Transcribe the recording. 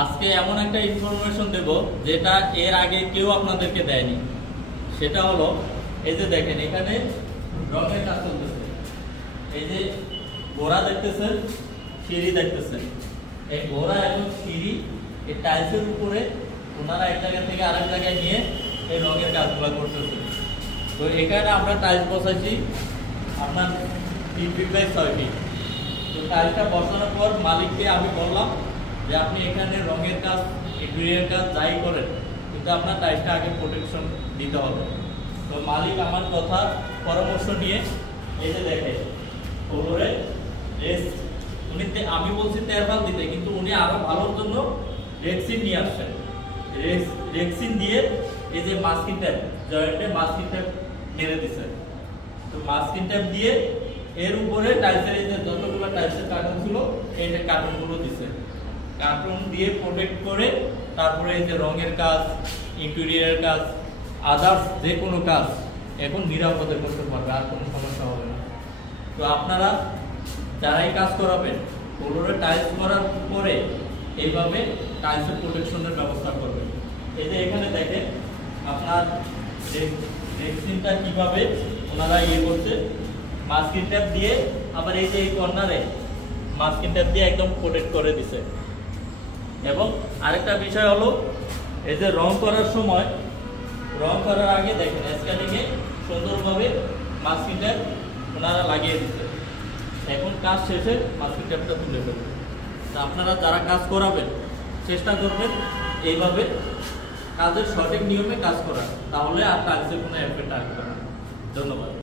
আজকে এমন একটা ইনফরমেশন দেব যেটা এর আগে কেউ আপনাদেরকে দেয়নি। সেটা হলো এই যে দেখেন এখানে রঙের কাজ চলতেছে। এই যে গোড়া দেখতেছেন, সিঁড়ি দেখতেছেন। এই গোড়া এবং সিঁড়ি এই টাইলসের উপরে ওনারা এক জায়গা থেকে আরেক জায়গায় নিয়ে এই রঙের কাজগুলো করতেছে। তো এখানে আমরা টাইলস বসাইছি আপনার 3 ফিট বাই 6 ফিট। তো টাইলসটা বসানোর পর মালিককে আমি বললাম যে আপনি এখানে রঙের কাজ, ইন্টেরিয়র কাজ যাই করেন, কিন্তু আপনার টাইলসটা আগে প্রোটেকশন দিতে হবে। তো মালিক আমার কথা পরামর্শ নিয়ে এই যে দেখে ফ্লোরে রেস্ট, আমি বলছি তেরপাল দিতে, কিন্তু উনি আরো ভালোর জন্য রেক্সিন নিয়ে আসছেন। রেক্সিন দিয়ে এই যে মাস্কিং ট্যাপ, জয়েন্টে মাস্কিং ট্যাপ মেরে দিছে। তো মাস্কিং ট্যাপ দিয়ে এর উপরে টাইলসের এই যে যতগুলো টাইলসের কার্টন ছিল এই যে কার্টনগুলো দিছে। কার্টন দিয়ে প্রোটেক্ট করে তারপরে এই যে রঙের কাজ, ইন্টেরিয়রের কাজ, আদার্স যে কোনো কাজ এখন নিরাপদে করতে পারবে, আর কোনো সমস্যা হবে না। তো আপনারা যারাই কাজ করাবেন ফ্লোরে টাইলস করার পরে এইভাবে টাইলসের প্রোটেকশনের ব্যবস্থা করবেন। এই যে এখানে দেখেন আপনার রেক্সিনটা কিভাবে ওনারা করছে, মাস্কিং ট্যাপ দিয়ে, আবার এই যে এই কর্নারে মাস্কিং ট্যাপ দিয়ে একদম প্রোটেক্ট করে দিছে। এবং আরেকটা বিষয় হলো এই যে রং করার সময়, রং করার আগে দেখেন স্ক্যানিংয়ে সুন্দরভাবে মাস্কিং ট্যাপ ওনারা লাগিয়ে দিচ্ছে। এখন কাজ শেষে মাস্কিং ট্যাপটা তুলে ফেলবেন। তা আপনারা যারা কাজ করাবেন চেষ্টা করবেন এইভাবে কাজের সঠিক নিয়মে কাজ করা, তাহলে আর টাইলসের কোনো এফেক্ট আসবে না। ধন্যবাদ।